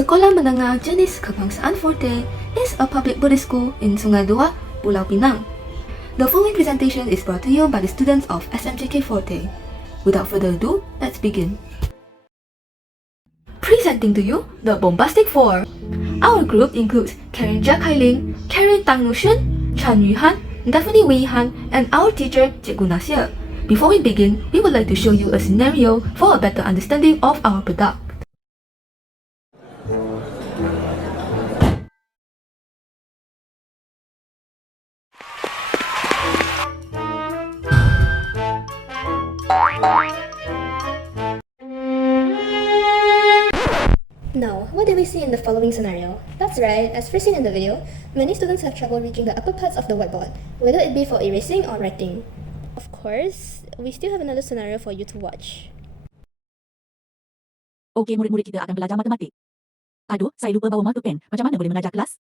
Sekolah Menengah Jenis Kebangsaan Forte is a public Buddhist school in Sungai Dua, Pulau Pinang. The following presentation is brought to you by the students of SMJK Forte. Without further ado, let's begin. Presenting to you the Bombastic Phor. Our group includes Karen Jia Kai-ling, Karen Tang Nu-shun, Chan Yu-han, Daphne Wei-han, and our teacher Digunakan. Before we begin, we would like to show you a scenario for a better understanding of our product. Now, what do we see in the following scenario? That's right, as first seen in the video, many students have trouble reaching the upper parts of the whiteboard, whether it be for erasing or writing. Of course, we still have another scenario for you to watch. Okey, murid-murid kita akan belajar matematik. Aduh, saya lupa bawa marker pen. Macam mana boleh mengajar kelas?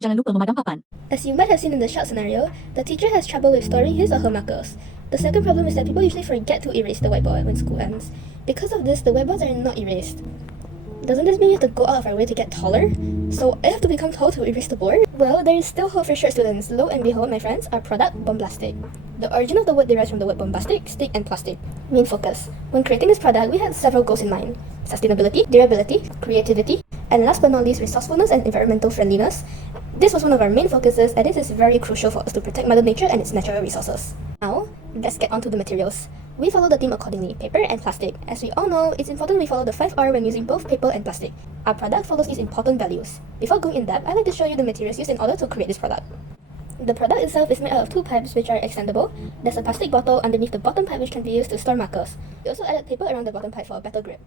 Jangan lupa memadam papan. As you might have seen in the short scenario, the teacher has trouble with storing his or her markers. The second problem is that people usually forget to erase the whiteboard when school ends. Because of this, the whiteboards are not erased. Doesn't this mean you have to go out of our way to get taller? So I have to become tall to erase the board? Well, there is still hope for short students. Lo and behold, my friends, our product, BOMBASTIC. The origin of the word derives from the word bombastic, stick, and plastic. Main focus. When creating this product, we had several goals in mind. Sustainability, durability, creativity, and last but not least, resourcefulness and environmental friendliness. This was one of our main focuses, and this is very crucial for us to protect Mother Nature and its natural resources. Now, let's get onto the materials. We follow the theme accordingly, paper and plastic. As we all know, it's important we follow the 5R when using both paper and plastic. Our product follows these important values. Before going in depth, I'd like to show you the materials used in order to create this product. The product itself is made out of two pipes which are extendable. There's a plastic bottle underneath the bottom pipe which can be used to store markers. We also added paper around the bottom pipe for a better grip.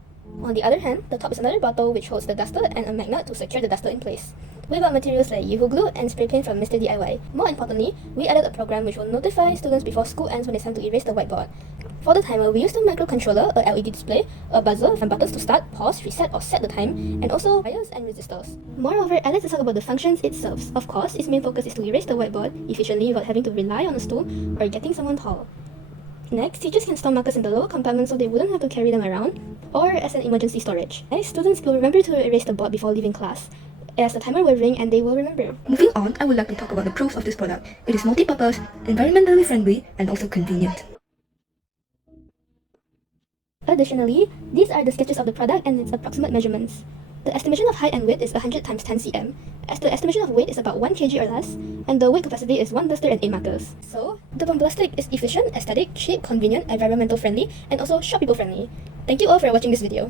On the other hand, the top is another bottle which holds the duster and a magnet to secure the duster in place. We got materials like Yoo-hoo glue and spray paint from Mr. DIY. More importantly, we added a program which will notify students before school ends when it's time to erase the whiteboard. For the timer, we used a microcontroller, a LED display, a buzzer, and buttons to start, pause, reset, or set the time, and also wires and resistors. Moreover, I'd like to talk about the functions it serves. Of course, its main focus is to erase the whiteboard efficiently without having to rely on a stool or getting someone tall. Next, teachers can store markers in the lower compartment so they wouldn't have to carry them around, or as an emergency storage. Next, students will remember to erase the board before leaving class, as the timer will ring and they will remember. Moving on, I would like to talk about the pros of this product. It is multi-purpose, environmentally friendly, and also convenient. Additionally, these are the sketches of the product and its approximate measurements. The estimation of height and width is 100 times 10 cm, as the estimation of weight is about 1 kg or less, and the weight capacity is 1 duster and 8 markers. So, the BOMBASTIC is efficient, aesthetic, cheap, convenient, environmental friendly, and also short people friendly. Thank you all for watching this video.